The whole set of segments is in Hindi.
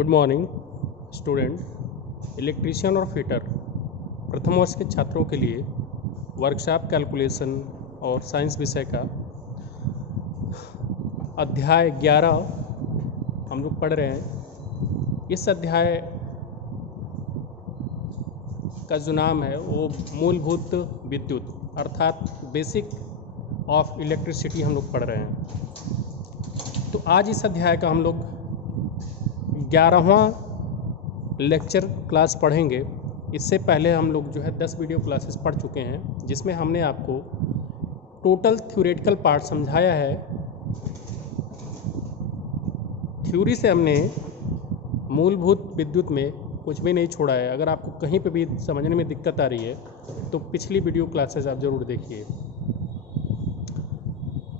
Good morning student. इलेक्ट्रीशियन और फिटर प्रथम वर्ष के छात्रों के लिए वर्कशॉप कैलकुलेशन और साइंस विषय का अध्याय 11 हम लोग पढ़ रहे हैं। इस अध्याय का जो नाम है वो मूलभूत विद्युत अर्थात बेसिक ऑफ इलेक्ट्रिसिटी हम लोग पढ़ रहे हैं। तो आज इस अध्याय का हम लोग 11वां लेक्चर क्लास पढ़ेंगे। इससे पहले हम लोग जो है 10 वीडियो क्लासेस पढ़ चुके हैं, जिसमें हमने आपको टोटल थ्योरेटिकल पार्ट समझाया है। थ्योरी से हमने मूलभूत विद्युत में कुछ भी नहीं छोड़ा है। अगर आपको कहीं पे भी समझने में दिक्कत आ रही है तो पिछली वीडियो क्लासेस आप ज़रूर देखिए।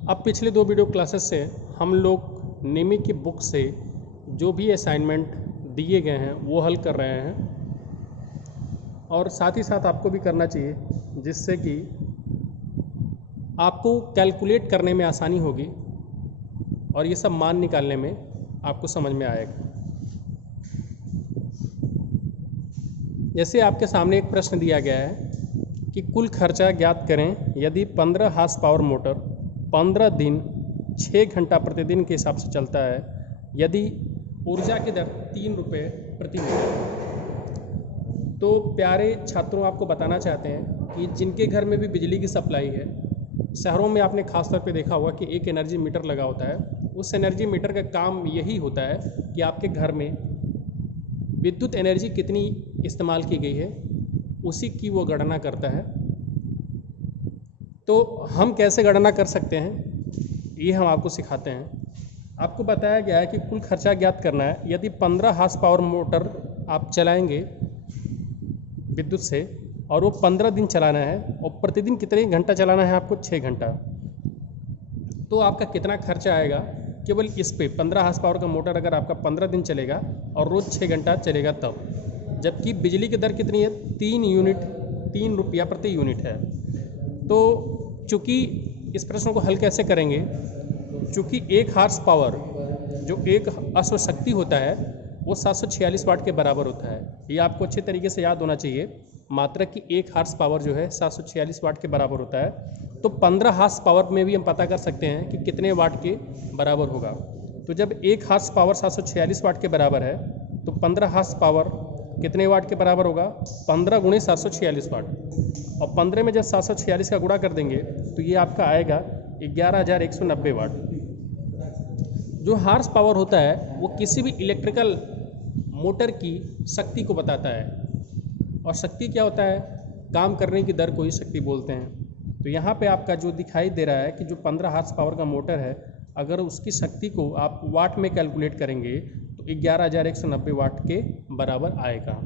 अब पिछले 2 वीडियो क्लासेस से हम लोग निमी की बुक से जो भी असाइनमेंट दिए गए हैं वो हल कर रहे हैं, और साथ ही साथ आपको भी करना चाहिए, जिससे कि आपको कैलकुलेट करने में आसानी होगी और ये सब मान निकालने में आपको समझ में आएगा। जैसे आपके सामने एक प्रश्न दिया गया है कि कुल खर्चा ज्ञात करें यदि 15 हार्स पावर मोटर 15 दिन 6 घंटा प्रतिदिन के हिसाब से चलता है, यदि ऊर्जा की दर 3 रुपये प्रति यूनिट। तो प्यारे छात्रों, आपको बताना चाहते हैं कि जिनके घर में भी बिजली की सप्लाई है, शहरों में आपने खासतौर पे देखा होगा कि एक एनर्जी मीटर लगा होता है। उस एनर्जी मीटर का काम यही होता है कि आपके घर में विद्युत एनर्जी कितनी इस्तेमाल की गई है उसी की वो गणना करता है। तो हम कैसे गणना कर सकते हैं ये हम आपको सिखाते हैं। आपको बताया गया है कि कुल खर्चा ज्ञात करना है यदि 15 हार्स पावर मोटर आप चलाएंगे विद्युत से, और वो 15 दिन चलाना है, और प्रतिदिन कितने घंटा चलाना है आपको? 6 घंटा। तो आपका कितना खर्चा आएगा केवल इस पे? 15 हार्स पावर का मोटर अगर आपका 15 दिन चलेगा और रोज़ 6 घंटा चलेगा तब, जबकि बिजली की दर कितनी है? 3 रुपया प्रति यूनिट है। तो चूँकि इस प्रश्न को हल कैसे करेंगे, चूँकि 1 हार्स पावर जो एक अश्व शक्ति होता है वो 746 वाट के बराबर होता है। ये आपको अच्छे तरीके से याद होना चाहिए। मात्रक की 1 हार्स पावर जो है 746 वाट के बराबर होता है। तो 15 हार्स पावर में भी हम पता कर सकते हैं कि कितने वाट के बराबर होगा। तो जब 1 हार्स पावर 746 वाट के बराबर है तो 15 हार्स पावर कितने वाट के बराबर होगा? 15 गुणे 746 वाट। और 15 में जब 746 का गुणा कर देंगे तो ये आपका आएगा 11,190 वाट। जो हार्स पावर होता है वो किसी भी इलेक्ट्रिकल मोटर की शक्ति को बताता है, और शक्ति क्या होता है? काम करने की दर को ही शक्ति बोलते हैं। तो यहाँ पे आपका जो दिखाई दे रहा है कि जो 15 हार्स पावर का मोटर है, अगर उसकी शक्ति को आप वाट में कैलकुलेट करेंगे तो 11,190 वाट के बराबर आएगा।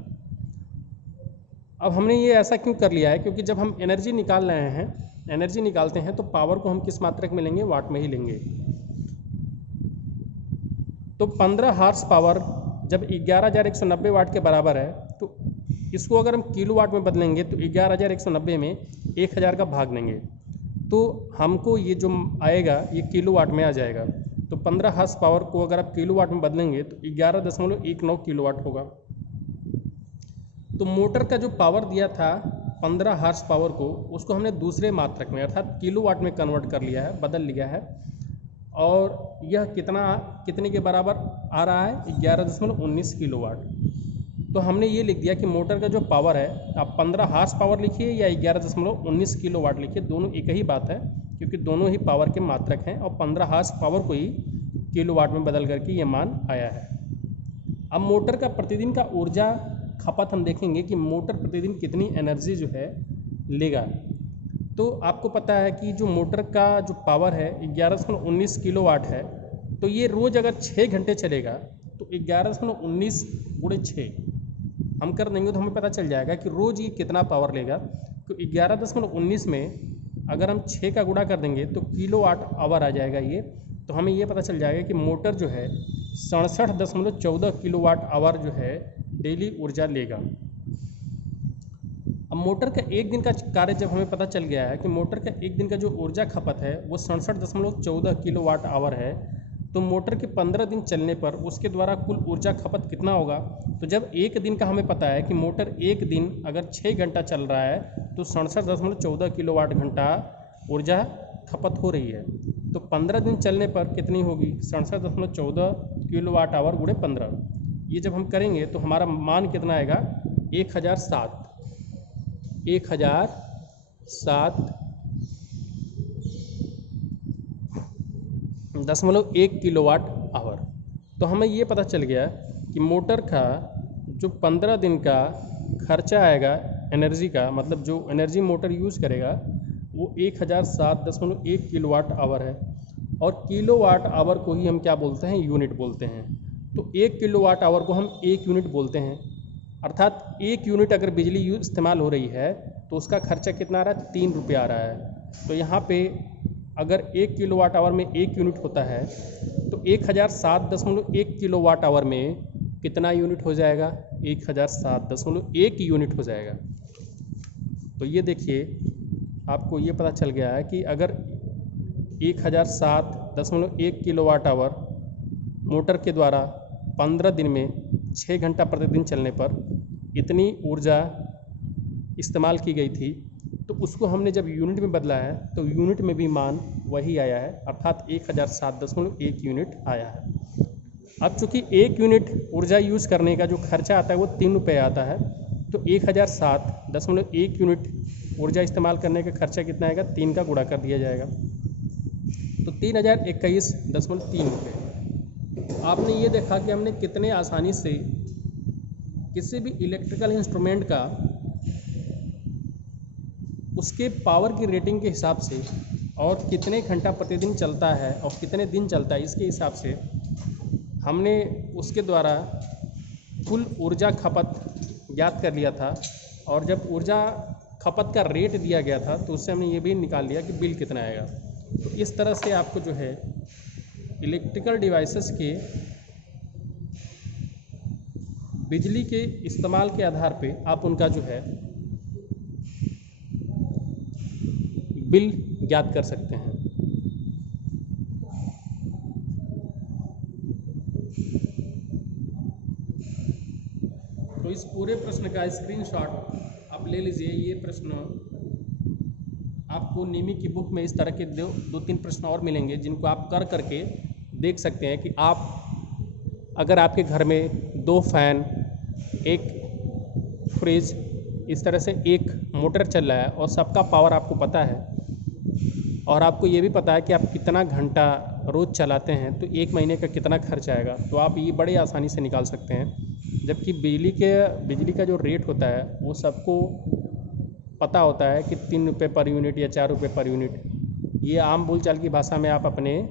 अब हमने ये ऐसा क्यों कर लिया है? क्योंकि जब हम एनर्जी निकाल रहे हैं, एनर्जी निकालते हैं तो पावर को हम किस मात्रक में लेंगे? वाट में ही लेंगे। तो 15 हार्स पावर जब 11,190 वाट के बराबर है तो इसको अगर हम किलो वाट में बदलेंगे तो 11,190 में 1000 का भाग देंगे तो हमको ये जो आएगा ये किलो वाट में आ जाएगा। तो 15 हार्स पावर को अगर आप किलो वाट में बदलेंगे तो 11.19 किलो वाट होगा। तो मोटर का जो पावर दिया था 15 हार्स पावर को, उसको हमने दूसरे मात्रक में अर्थात किलो वाट में कन्वर्ट कर लिया है, बदल लिया है, और यह कितने के बराबर आ रहा है? 11.19 किलो वाट। तो हमने ये लिख दिया कि मोटर का जो पावर है, आप 15 हार्स पावर लिखिए या 11.19 किलो वाट लिखिए, दोनों एक ही बात है, क्योंकि दोनों ही पावर के मात्रक हैं, और 15 हार्स पावर को ही किलो वाट में बदल करके ये मान आया है। अब मोटर का प्रतिदिन का ऊर्जा खपत हम देखेंगे कि मोटर प्रतिदिन कितनी एनर्जी जो है लेगा। तो आपको पता है कि जो मोटर का जो पावर है 11.19 किलो वाट है, तो ये रोज़ अगर 6 घंटे चलेगा तो 11.19 गुणे 6 हम कर देंगे तो हमें पता चल जाएगा कि रोज़ ये कितना पावर लेगा। तो 11.19 में अगर हम 6 का गुणा कर देंगे तो किलो वाट आवर आ जाएगा ये। तो हमें ये पता चल जाएगा कि मोटर जो है 67.14 किलो वाट आवर जो है डेली ऊर्जा लेगा। अब मोटर का एक दिन का कार्य जब हमें पता चल गया है कि मोटर का एक दिन का जो ऊर्जा खपत है वो 67.14 किलो वाट आवर है, तो मोटर के 15 दिन चलने पर उसके द्वारा कुल ऊर्जा खपत कितना होगा। तो जब एक दिन का हमें पता है कि मोटर एक दिन अगर 6 घंटा चल रहा है तो 67.14 किलोवाट घंटा ऊर्जा खपत हो रही है। तो 15 दिन चलने पर कितनी होगी, 67.14 किलोवाट आवर गुणे 15। ये जब हम करेंगे तो हमारा मान कितना आएगा, 1007 1007.1 किलोवाट आवर। तो हमें ये पता चल गया कि मोटर का जो 15 दिन का खर्चा आएगा एनर्जी का, मतलब जो एनर्जी मोटर यूज़ करेगा वो 1007.1 किलोवाट आवर है। और किलोवाट आवर को ही हम क्या बोलते हैं, यूनिट बोलते हैं। तो 1 किलोवाट आवर को हम 1 यूनिट बोलते हैं। अर्थात 1 यूनिट अगर बिजली इस्तेमाल हो रही है तो उसका खर्चा कितना आ रहा है, 3 रुपये आ रहा है। तो यहाँ पे अगर 1 किलोवाट आवर में 1 यूनिट होता है तो 1007.1 किलोवाट आवर में कितना यूनिट हो जाएगा, 1007.1 यूनिट हो जाएगा। तो ये देखिए आपको ये पता चल गया है कि अगर 1007.1 किलोवाट आवर मोटर के द्वारा 15 दिन में 6 घंटा प्रतिदिन चलने पर इतनी ऊर्जा इस्तेमाल की गई थी, तो उसको हमने जब यूनिट में बदला है तो यूनिट में भी मान वही आया है, अर्थात 1007.1 यूनिट आया है। अब चूँकि 1 यूनिट ऊर्जा यूज़ करने का जो खर्चा आता है वो 3 रुपये आता है, तो 1007.1 यूनिट ऊर्जा इस्तेमाल करने का खर्चा कितना आएगा, 3 का गुणा कर दिया जाएगा, तो 3021.3 रुपये। आपने ये देखा कि हमने कितने आसानी से किसी भी इलेक्ट्रिकल इंस्ट्रूमेंट का उसके पावर की रेटिंग के हिसाब से और कितने घंटा प्रतिदिन चलता है और कितने दिन चलता है इसके हिसाब से हमने उसके द्वारा कुल ऊर्जा खपत ज्ञात कर लिया था। और जब ऊर्जा खपत का रेट दिया गया था तो उससे हमने ये भी निकाल लिया कि बिल कितना आएगा। तो इस तरह से आपको जो है इलेक्ट्रिकल डिवाइसेस के बिजली के इस्तेमाल के आधार पे आप उनका जो है बिल ज्ञात कर सकते हैं। तो इस पूरे प्रश्न का स्क्रीनशॉट आप ले लीजिए। ये प्रश्न आपको नीमी की बुक में इस तरह के दो तीन प्रश्न और मिलेंगे जिनको आप कर करके देख सकते हैं कि आप अगर आपके घर में 2 फैन, एक फ्रिज, इस तरह से एक मोटर चल रहा है और सबका पावर आपको पता है और आपको ये भी पता है कि आप कितना घंटा रोज़ चलाते हैं तो 1 महीने का कितना खर्च आएगा, तो आप ये बड़े आसानी से निकाल सकते हैं। जबकि बिजली का जो रेट होता है वो सबको पता होता है कि 3 रुपये पर यूनिट या 4 रुपये पर यूनिट। ये आम बोलचाल की भाषा में आप अपने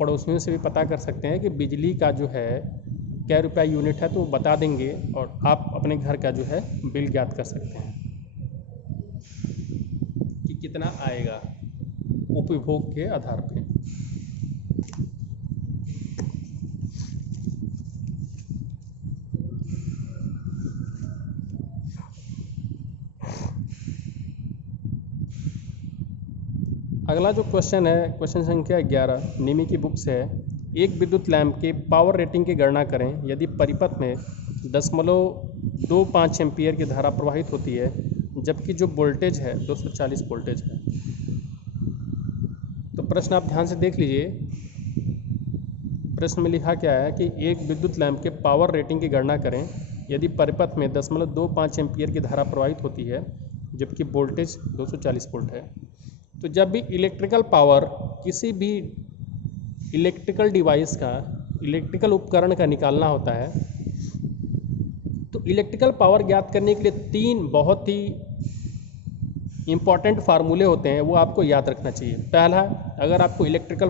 पड़ोसियों से भी पता कर सकते हैं कि बिजली का जो है क्या रुपया यूनिट है, तो वो बता देंगे और आप अपने घर का जो है बिल ज्ञात कर सकते हैं कि कितना आएगा उपभोग के आधार पे। अगला जो क्वेश्चन है, क्वेश्चन संख्या 11 नीमी की बुक से है। एक विद्युत लैंप के पावर रेटिंग की गणना करें यदि परिपथ में 0.25 एम्पियर की धारा प्रवाहित होती है जबकि जो वोल्टेज है 240 वोल्टेज है। तो प्रश्न आप ध्यान से देख लीजिए। प्रश्न में लिखा क्या है कि एक विद्युत लैंप के पावर रेटिंग की गणना करें यदि परिपथ में 0.25 एम्पियर की धारा प्रवाहित होती है जबकि वोल्टेज 240 वोल्ट है। तो जब भी इलेक्ट्रिकल पावर किसी भी इलेक्ट्रिकल डिवाइस का, इलेक्ट्रिकल उपकरण का निकालना होता है तो इलेक्ट्रिकल पावर ज्ञात करने के लिए 3 बहुत ही इम्पॉर्टेंट फार्मूले होते हैं, वो आपको याद रखना चाहिए। पहला, अगर आपको इलेक्ट्रिकल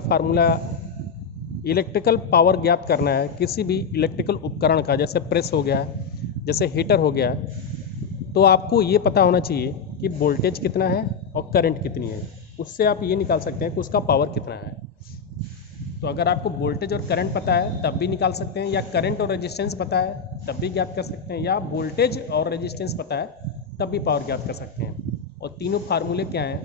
पावर ज्ञात करना है किसी भी इलेक्ट्रिकल उपकरण का, जैसे प्रेस हो गया, जैसे हीटर हो गया, तो आपको ये पता होना चाहिए कि वोल्टेज कितना है और करंट कितनी है। उससे आप ये निकाल सकते हैं कि उसका पावर कितना है। तो अगर आपको वोल्टेज और करंट पता है तब भी निकाल सकते हैं, या करंट और रेजिस्टेंस पता है तब भी ज्ञात कर सकते हैं, या वोल्टेज और रेजिस्टेंस पता है तब भी पावर ज्ञात कर सकते हैं। और तीनों फार्मूले क्या हैं?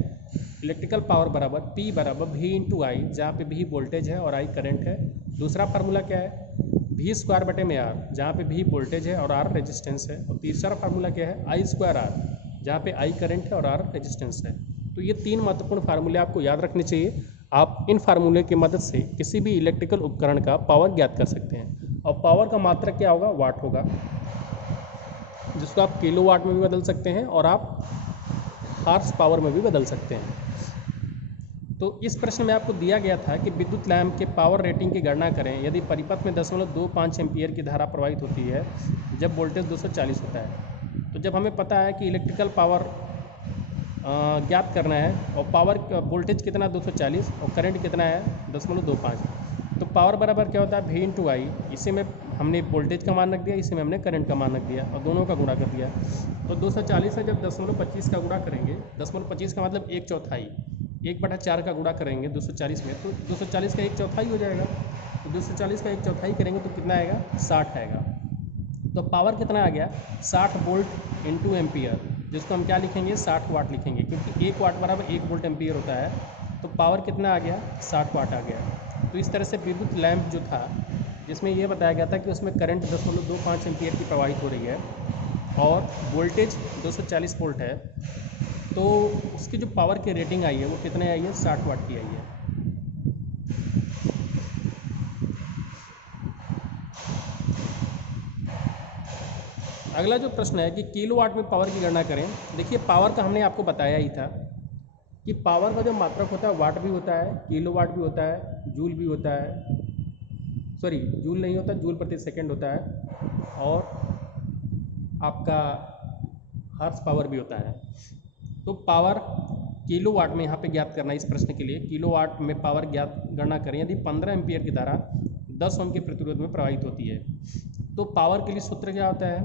इलेक्ट्रिकल पावर बराबर P बराबर V × I, जहाँ पे V वोल्टेज है और I करंट है, दूसरा फार्मूला क्या है, वी स्क्वायर बटे में आर, जहाँ पे वी वोल्टेज है और आर रेजिस्टेंस है। और तीसरा फार्मूला क्या है, आई स्क्वायर आर, जहाँ पे आई करंट है और आर रेजिस्टेंस है। तो ये तीन महत्वपूर्ण फार्मूले आपको याद रखने चाहिए। आप इन फार्मूले की मदद से किसी भी इलेक्ट्रिकल उपकरण का पावर ज्ञात कर सकते हैं। और पावर का मात्रक क्या होगा, वाट होगा, जिसको आप किलो वाट में भी बदल सकते हैं और आप हार्स पावर में भी बदल सकते हैं। तो इस प्रश्न में आपको दिया गया था कि विद्युत लैंप के पावर रेटिंग की गणना करें यदि परिपथ में 0.25 एम्पीयर की धारा प्रवाहित होती है जब वोल्टेज 240 होता है। तो जब हमें पता है कि इलेक्ट्रिकल पावर ज्ञात करना है और पावर वोल्टेज कितना 240 और करंट कितना है 0.25, तो पावर बराबर क्या होता है, V इंटू आई। इसी में हमने वोल्टेज का मान रख दिया, इसी में हमने करंट का मान रख दिया और दोनों का गुणा कर दिया। तो 240 से जब 0.25 का गुणा करेंगे, 0.25 का मतलब 1/4, 1/4 का गुणा करेंगे 240 में, तो 240 का 1/4 हो जाएगा। तो 240 का 1/4 करेंगे तो कितना आएगा, 60 आएगा। तो पावर कितना आ गया, 60 वोल्ट इंटू एम्पियर, जिसको हम क्या लिखेंगे, 60 वाट लिखेंगे, क्योंकि 1 वाट बराबर 1 वोल्ट एम्पियर होता है। तो पावर कितना आ गया, 60 वाट आ गया। तो इस तरह से विद्युत लैंप जो था, जिसमें यह बताया गया था कि उसमें करंट 0.25 एम्पियर की प्रवाहित हो रही है और वोल्टेज 240 वोल्ट है, तो उसकी जो पावर की रेटिंग आई है वो कितने आई है, 60 वाट की आई है। अगला जो प्रश्न है कि किलोवाट में पावर की गणना करें। देखिए पावर का हमने आपको बताया ही था कि पावर का जो मात्रक होता है वाट भी होता है, किलोवाट भी होता है, जूल भी होता है, सॉरी जूल नहीं होता, जूल प्रति सेकंड होता है, और आपका हॉर्स पावर भी होता है। तो पावर किलोवाट में यहाँ पे ज्ञात करना है इस प्रश्न के लिए। किलोवाट में पावर ज्ञात गणना करें यदि 15 एम्पीयर की धारा 10 ओम के प्रतिरोध में प्रवाहित होती है। तो पावर के लिए सूत्र क्या होता है,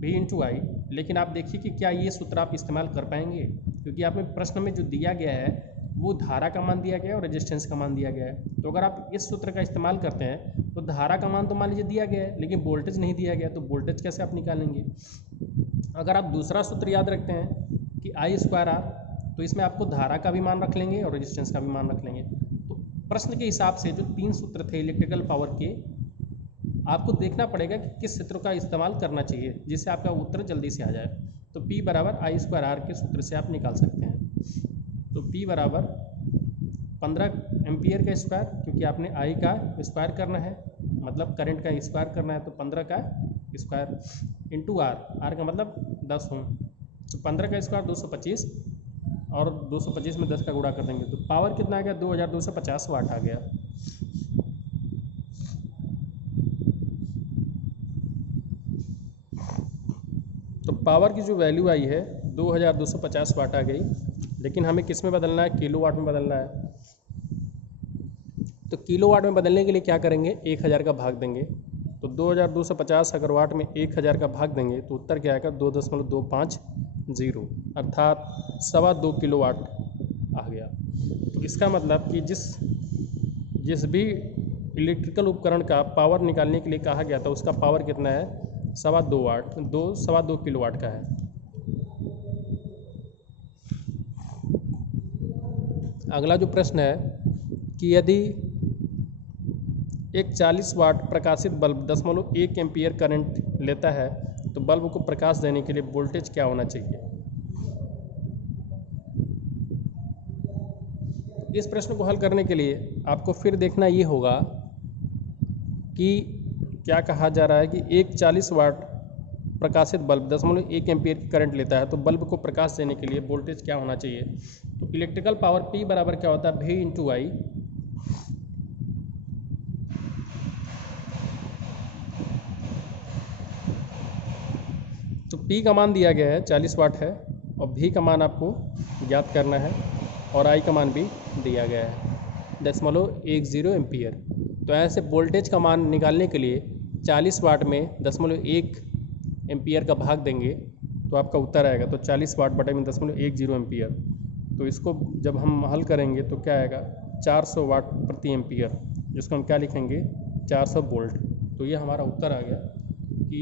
V इंटू आई। लेकिन आप देखिए कि क्या ये सूत्र आप इस्तेमाल कर पाएंगे, क्योंकि आप में प्रश्न में जो दिया गया है वो धारा का मान दिया गया है और रेजिस्टेंस का मान दिया गया है। तो अगर आप इस सूत्र का इस्तेमाल करते हैं तो धारा का मान तो मान लीजिए दिया गया है, लेकिन वोल्टेज नहीं दिया गया, तो वोल्टेज कैसे आप निकालेंगे। अगर आप दूसरा सूत्र याद रखते हैं कि आई स्क्वायर आर, तो इसमें आपको धारा का भी मान रख लेंगे और रेजिस्टेंस का भी मान रख लेंगे। तो प्रश्न के हिसाब से जो 3 सूत्र थे इलेक्ट्रिकल पावर के, आपको देखना पड़ेगा कि किस सूत्र का इस्तेमाल करना चाहिए जिससे आपका उत्तर जल्दी से आ जाए। तो P बराबर आई स्क्वायर आर के सूत्र से आप निकाल सकते हैं। तो P बराबर 15 एम्पियर का स्क्वायर, क्योंकि आपने आई का स्क्वायर करना है, मतलब करंट का स्क्वायर करना है, तो 15 का स्क्वायर इंटू आर, आर का मतलब 10 ओम। तो 15 का स्क्वायर 225 और 225 में 10 का गुणा कर देंगे तो पावर कितना आ गया, 2250 वाट आ गया। तो पावर की जो वैल्यू आई है 2250 वाट आ गई, लेकिन हमें किस में बदलना है, किलो वाट में बदलना है। तो किलो वाट में बदलने के लिए क्या करेंगे, 1000 का भाग देंगे। तो 2250 अगर वाट में 1000 का भाग देंगे तो उत्तर क्या आएगा, 2.250, अर्थात 2.25 किलो वाट आ गया। तो इसका मतलब कि जिस भी इलेक्ट्रिकल उपकरण का पावर निकालने के लिए कहा गया था उसका पावर कितना है, 2.25 किलो वाट का है। अगला जो प्रश्न है कि यदि एक 40 वाट प्रकाशित बल्ब 0.1 एम्पीयर करंट लेता है तो बल्ब को प्रकाश देने के लिए वोल्टेज क्या होना चाहिए। इस प्रश्न को हल करने के लिए आपको फिर देखना ये होगा कि क्या कहा जा रहा है कि एक 40 वाट प्रकाशित बल्ब 0.1 एम्पीयर की करंट लेता है तो बल्ब को प्रकाश देने के लिए वोल्टेज क्या होना चाहिए। तो इलेक्ट्रिकल पावर P बराबर क्या होता है, V इंटू आई। तो P का मान दिया गया है 40 वाट है और V का मान आपको ज्ञात करना है और I का मान भी दिया गया है 0.10 एम्पीयर। तो ऐसे वोल्टेज का मान निकालने के लिए 40 वाट में 0.1 एम्पीयर का भाग देंगे तो आपका उत्तर आएगा। तो 40 वाट बटे में 0.10 एम्पीयर, तो इसको जब हम हल करेंगे तो क्या आएगा, 400 वाट प्रति एम्पीयर, जिसको हम क्या लिखेंगे, 400 वोल्ट। तो ये हमारा उत्तर आ गया कि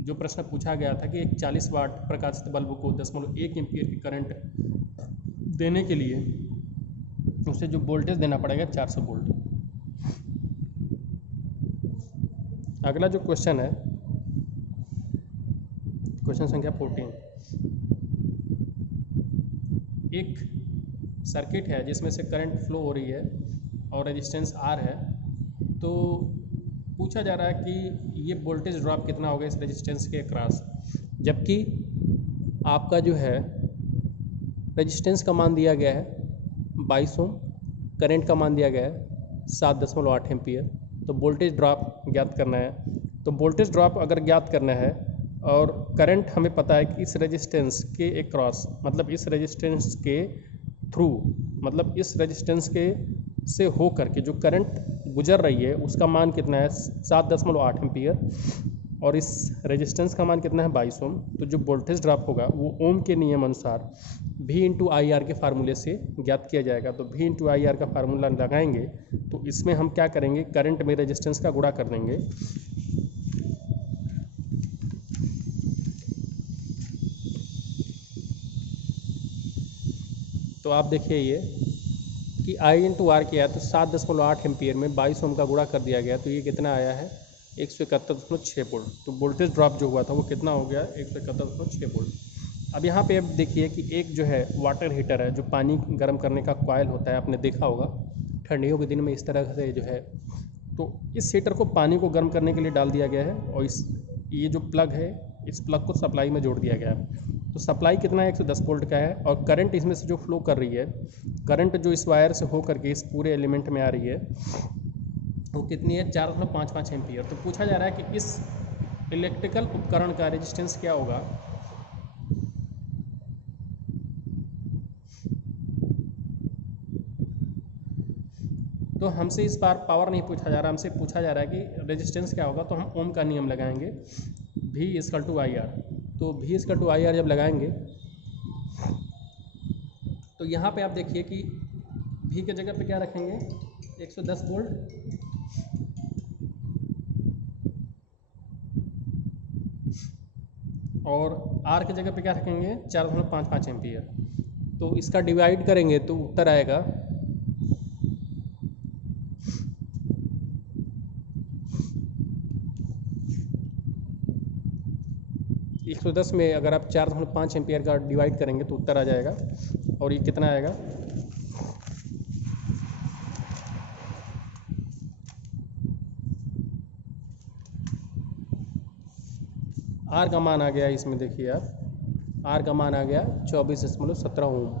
जो प्रश्न पूछा गया था कि एक 40 वाट प्रकाशित बल्ब को 0.1 एम्पीयर की करंट देने के लिए उसे जो वोल्टेज देना पड़ेगा 400 वोल्ट। अगला जो क्वेश्चन है, क्वेश्चन संख्या 14। एक सर्किट है जिसमें से करंट फ्लो हो रही है और रेजिस्टेंस आर है। तो पूछा जा रहा है कि ये वोल्टेज ड्रॉप कितना होगा इस रेजिस्टेंस के अक्रॉस, जबकि आपका जो है रेजिस्टेंस का मान दिया गया है 22 ओम, करंट का मान दिया गया है 7.8 एम्पियर। तो वोल्टेज ड्रॉप ज्ञात करना है। तो वोल्टेज ड्रॉप अगर ज्ञात करना है और करंट हमें पता है कि इस रेजिस्टेंस के अक्रॉस, मतलब इस रेजिस्टेंस के थ्रू, मतलब इस रेजिस्टेंस के से हो करके जो करंट गुजर रही है उसका मान कितना है 7.8 एम्पियर, और इस रेजिस्टेंस का मान कितना है 22 ओम। तो जो वोल्टेज ड्रॉप होगा वो ओम के नियम अनुसार V इंटू आई आर के फार्मूले से ज्ञात किया जाएगा। तो V इंटू आई आर का फार्मूला लगाएंगे तो इसमें हम क्या करेंगे, करंट में रेजिस्टेंस का गुणा कर देंगे। तो आप देखिए ये कि I इंटू आर किया है तो 7.8 एम्पियर में 22 ओम का गुणा कर दिया गया, तो ये कितना आया है 171.6 वोल्ट। तो वोल्टेज ड्रॉप जो हुआ था वो कितना हो गया 171.6 वोल्ट। अब यहाँ पे अब देखिए कि एक जो है वाटर हीटर है, जो पानी गर्म करने का कॉइल होता है, आपने देखा होगा ठंडियों के दिन में इस तरह से जो है, तो इस हीटर को पानी को गर्म करने के लिए डाल दिया गया है और ये जो प्लग है इस प्लग को सप्लाई में जोड़ दिया गया है। तो सप्लाई कितना है 110 वोल्ट का है, और करंट इसमें से जो फ्लो कर रही है, करंट जो इस वायर से हो करके इस पूरे एलिमेंट में आ रही है वो कितनी है 4.55 एम्पियर। तो पूछा जा रहा है कि इस इलेक्ट्रिकल उपकरण का रेजिस्टेंस क्या होगा। तो हमसे इस बार पावर नहीं पूछा जा रहा, हमसे पूछा जा रहा है कि रेजिस्टेंस क्या होगा। तो हम ओम का नियम लगाएंगे, V equal to I R. तो V equal to I R जब लगाएंगे तो यहाँ पे आप देखिए कि V के जगह पे क्या रखेंगे 110 वोल्ट, और R के जगह पे क्या रखेंगे 4.55 एम्पियर। तो इसका डिवाइड करेंगे तो उत्तर आएगा 110 में अगर आप 4.5 एम्पियर का डिवाइड करेंगे तो उत्तर आ जाएगा, और ये कितना आएगा आर का मान आ गया। इसमें देखिए आप आर का मान आ गया 24.17 ओम,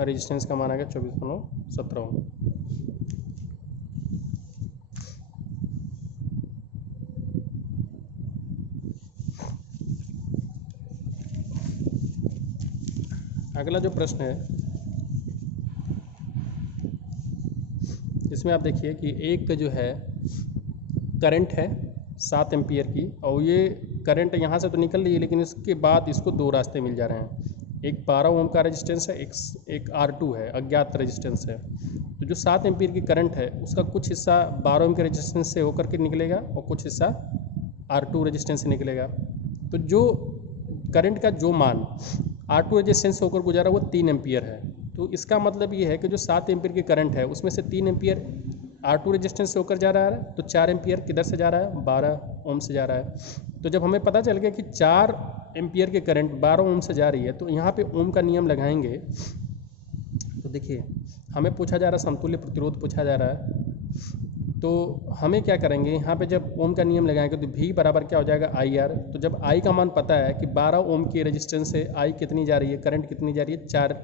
रेजिस्टेंस का मान आ गया 24.17 ओम। अगला जो प्रश्न है इसमें आप देखिए कि एक जो है करंट है 7 एम्पियर की, और ये करंट यहाँ से तो निकल रही है लेकिन इसके बाद इसको दो रास्ते मिल जा रहे हैं। एक 12 ओम का रेजिस्टेंस है, एक R2 है, अज्ञात रेजिस्टेंस है। तो जो 7 एम्पियर की करंट है उसका कुछ हिस्सा 12 ओम के रेजिस्टेंस से होकर के निकलेगा और कुछ हिस्सा R2 रेजिस्टेंस से निकलेगा। तो जो करंट का जो मान R2 रेजिस्टेंस से होकर गुजारा वो 3 एम्पियर है। तो इसका मतलब ये है कि जो 7 एम्पियर की करंट है उसमें से 3 एम्पियर R2 रेजिस्टेंस से होकर जा रहा है, तो 4 एम्पियर किधर से जा रहा है 12 ओम से जा रहा है। तो जब हमें पता चल गया कि 4 एम्पियर की करंट 12 ओम से जा रही है तो यहाँ पे ओम का नियम लगाएंगे। तो देखिए हमें पूछा जा रहा है समतुल्य प्रतिरोध पूछा जा रहा है, तो हमें क्या करेंगे यहाँ पे जब ओम का नियम लगाएंगे तो V बराबर क्या हो जाएगा आई आर। तो जब I का मान पता है कि 12 ओम की रेजिस्टेंस से I कितनी जा रही है, करंट कितनी जा रही है 4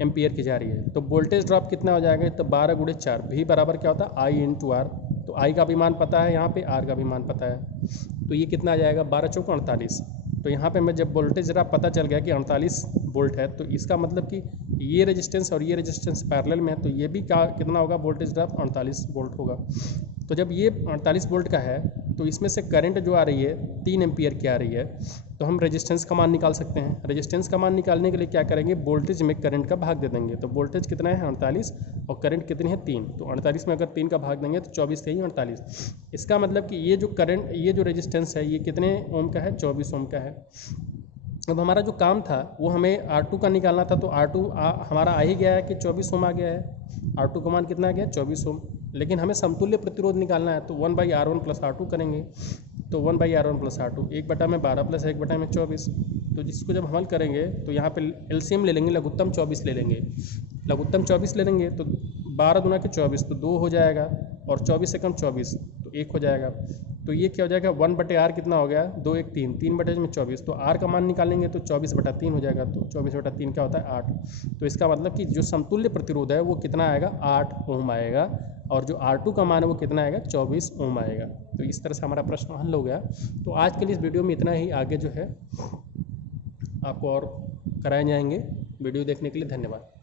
एम्पियर की जा रही है, तो वोल्टेज ड्रॉप कितना हो जाएगा तो 12 गुणे 4, V बराबर क्या होता है I इंटू आर। तो I का भी मान पता है, यहाँ पे R का भी मान पता है, तो ये कितना आ जाएगा 12 चौक 48। तो यहाँ पे मैं जब वोल्टेज ड्रॉप पता चल गया कि 48 वोल्ट है, तो इसका मतलब कि ये रेजिस्टेंस और ये रेजिस्टेंस पैरेलल में है, तो ये भी क्या कितना होगा वोल्टेज ड्रॉप 48 वोल्ट होगा। तो जब ये 48 वोल्ट का है तो इसमें से करंट जो आ रही है 3 एम्पियर की आ रही है, तो हम रेजिस्टेंस का मान निकाल सकते हैं। रेजिस्टेंस का मान निकालने के लिए क्या करेंगे, वोल्टेज में करंट का भाग दे देंगे। तो वोल्टेज कितना है 48 और करंट कितनी है 3, तो 48 में अगर 3 का भाग देंगे तो 24 3 48। इसका मतलब कि ये जो करंट, ये जो रेजिस्टेंस है ये कितने ओम का है 24 ओम का है। अब हमारा जो काम था वो हमें R2 का निकालना था, तो R2 हमारा आ ही गया है कि 24 ओम आ गया है। R2 का मान कितना आ गया 24 ओम। लेकिन हमें समतुल्य प्रतिरोध निकालना है, तो 1/R1 + R2 करेंगे। तो 1/R1 + R2 1/12 + 1/24। तो जिसको जब हल करेंगे तो यहाँ पे एलसीएम ले लेंगे, लघुत्तम 24 ले लेंगे। लघुत्तम 24 ले लेंगे तो 12 दूना के 24 तो 2 हो जाएगा, और 24 से कम 24 तो 1 हो जाएगा। तो ये क्या हो जाएगा, 1/R कितना हो गया, 2 1 3, 3/24। तो R का मान निकालेंगे तो 24/3 हो जाएगा। तो 24/3 क्या होता है, 8। तो इसका मतलब कि जो समतुल्य प्रतिरोध है वो कितना आएगा, 8 ओम आएगा, और जो R2 का मान है वो कितना आएगा, 24 ओम आएगा। तो इस तरह से हमारा प्रश्न हल हो गया। तो आज के लिए इस वीडियो में इतना ही। आगे जो है आपको और कराए जाएंगे। वीडियो देखने के लिए धन्यवाद।